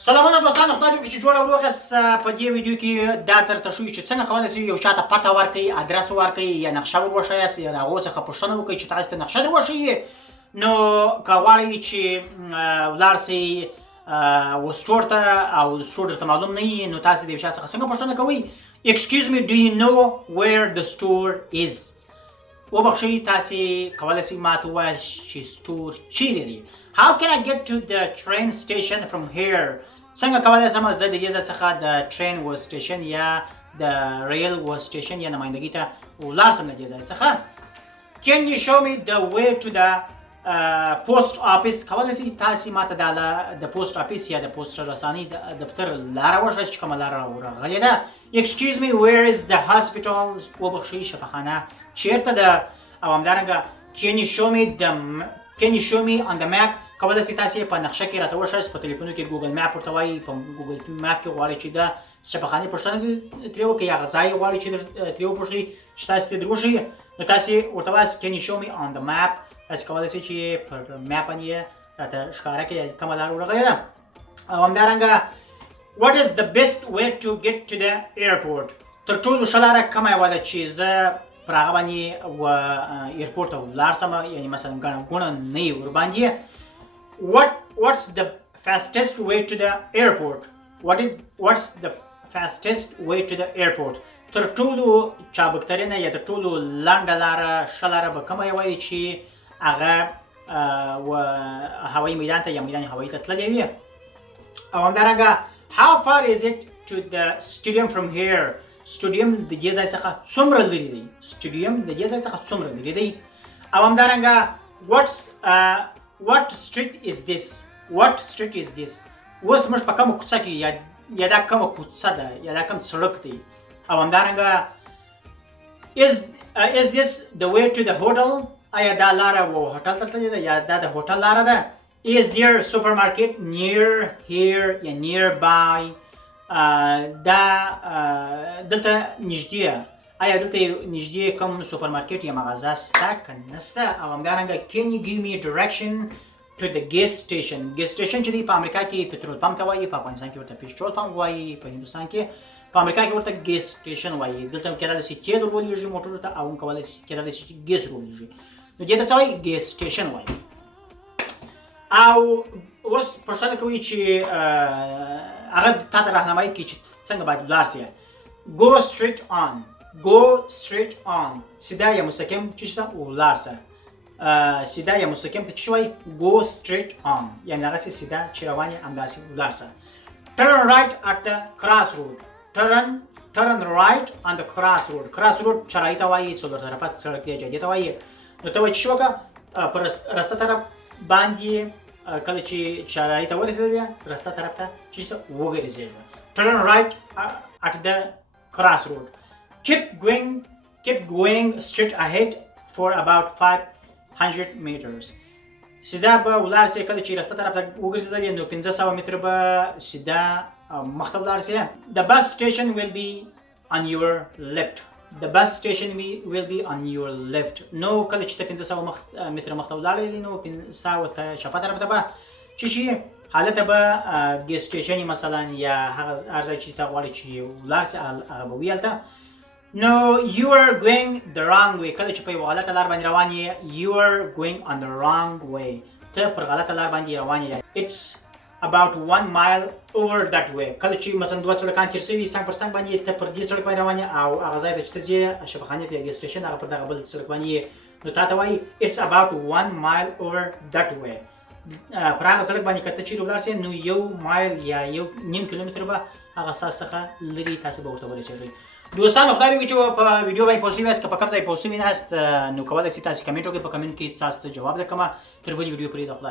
سلامونه دوستانو، خدای دې وکړي چې جوړ او روغ یاست. په دې ویډیو کې دا درته ښیو چې څنګه کولی شئ یو چاته پته ورکړئ، ادرس ورکړئ یا نقشه ور وښیاست یا د هغو څخه پوښتنه وکړئ چې تاسو ته نقشه در وښیي. نو که غواړئ چې ولاړ شئ وسټور ته او سټور درته معلوم نه وي، نو تاسو د یو چا څخه څنګه پوښتنه کوئ؟ Excuse me, do you know where the store is? وبخښئ، تاسې کولی شئ ما ته ووایاست چې سټور چیرې دی. How can I get to the train station from here? څنګه کولی شم زه د دې ځای څخه د ټرین و سټیشن یا د ریل و سټیشن یا نمایندګۍ ته ولاړ شم د دې ځای څخه؟ Can you show me the way to the post office? کولی شئ تاسې ما ته د پوسټ آفیس یا د پوسټ رسانۍ د دفتر لاره وښیاست چې کومه لاره راغلې ده. Excuse me, where is the hospital? وبخښئ، شفاخانه چیرته ده؟ او همدارنګه Can you show me on the map? کولی شئ تاسې په نقشه کې راته وښیاست. په تلیفونو کې ګوګل میپ ورته وایي. په ګوګل میپ کې غواړئ چې د شفاخانې پوښتنه ترې وکړئ یا هغه ځای غواړئ چې ترې وپوښتئ چې تاسې ته در وښیي، نو تاسې ورته وایاست Can you show me on the map؟ تاسې کولی شئ چې پر میپ باندې یې راته ښکاره کړئ کومه لاره ورغلې ده. او همدارنګه What is the best way to get to the airport? تر ټولو ښه لاره کومه یوه ده چې زه پر هغه باندې ایرپورټ ته ولاړ شم، یعنې مثلا ګڼه ګوڼه نه وي ورباندې. What's the fastest way to the airport? What's the fastest way to the airport? تر ټولو چابکترینه یا تر ټولو لنډه لاره ښه لاره به کومه یوه وي چې هغه هوایي میدان ته یا میدان هوایي ته تللی وي. او همدارنګه How far is it to the stadium from here? سټیډیم د دې ځای څخه څومره لرې دی؟ سټیډیم د دې ځای څخه څومره لرې دی؟ او همدارنګه What street is this? What street is this? اوس موږ په کومه کوڅه کې یا دا کومه کوڅه ده یا دا کوم سړک دی؟ او همدارنګه Is this the way to the hotel? آیا دا لاره و هوټل ته تللې ده یا دا د هوټل لاره ده؟ Is there a supermarket near here یا nearby? دا دلته نږدې، آیا دلته نږدې کوم سوپرمارکیټ یا مغازه شته که نشته؟ او همدارنګه Can you give me a direction to the gas station? gas station چې دی په امریکا کې پټرول پمپ ته وایي، په افغانستان کې ورته پېټرول پمپ وایي، په هندوستان کې په امریکا کې ورته ګیس سټیشن وایي. دلته کېدلی شي تیل ورولېږي موټرو ته او هم کېدلی شي چې ګیس ورولېږي، نو دې ته څه وایي؟ ګیس سټیشن وایي. او اوس پوښتنه کوي چې هغه تا ته راهنمایي کوي چې څنګه باید ولاړ شي. Go straight on. سیده یا مستقیم چې شه ولاړ شه. سیده یا مستقیم ته چې وایي Go straight on، یعنې هغسې سیده چې روان یې همداسې ولاړ شه. Turn right at the crossroad. Turn right on the crossroad. crossroad چراغي ته وایي، څلور طرفه سړک دی، جادې ته وایي. نو ته وایي چې وکړه په رسته طرف باندې کله چې چراغي ته ورسېدلې رسته طرف ته چې څه وګرځېږه. Turn right at the crossroad. Keep going straight ahead for about 500 meters. سیده به ولاړ شې، کله چې رسته طرف ته وګرځېدلې نو 500 متره به سیده مخ ته ولاړ شې. The bus station will be on your left. The bus station will be on your left. نو کله چې ته 500 متره مخ ته ولاړې نو 500 ته چپه طرف ته به چې شي، هلته به ګیس سټیشن مثلا یا هغه ځای چې ته غواړې چې ولاړ شې هغه به وي هلته. نو you are going the wrong way. کله چې په یوه غلطه لار باندې روان یې you are going on the wrong way. ته پر غلطه لار باندې روان یې. It's about 1 mile over that way. کله چې مثلا 2 سړکان تېر شوي څنګ پر څنګ باندې ته پر دې سړک باندې روان یې او هغه ځای ته چې ته ځې شفاخانې ته یا ګیس سټیشن هغه پر دغه بل سړک باندې یې، نو تا ته وایي It's about 1 mile over that way. پر هغه سړک باندې که ته چیرې ولاړ شې نو 1 مایل یا 1.5 کیلومتر به هغه ستاسو څخه لرې تاسو به ورته ورسېږئ. دوستانو، خدای دې وکړي چې په ویډیو باندې پوه شوي یاست. که په کوم ځای پوه شوي ناست نو کولی شئ تاسې کمنټ وکړئ. په کمنټ کې تاسو ته جواب درکړم. تر بلې ویډیو پورې د خدای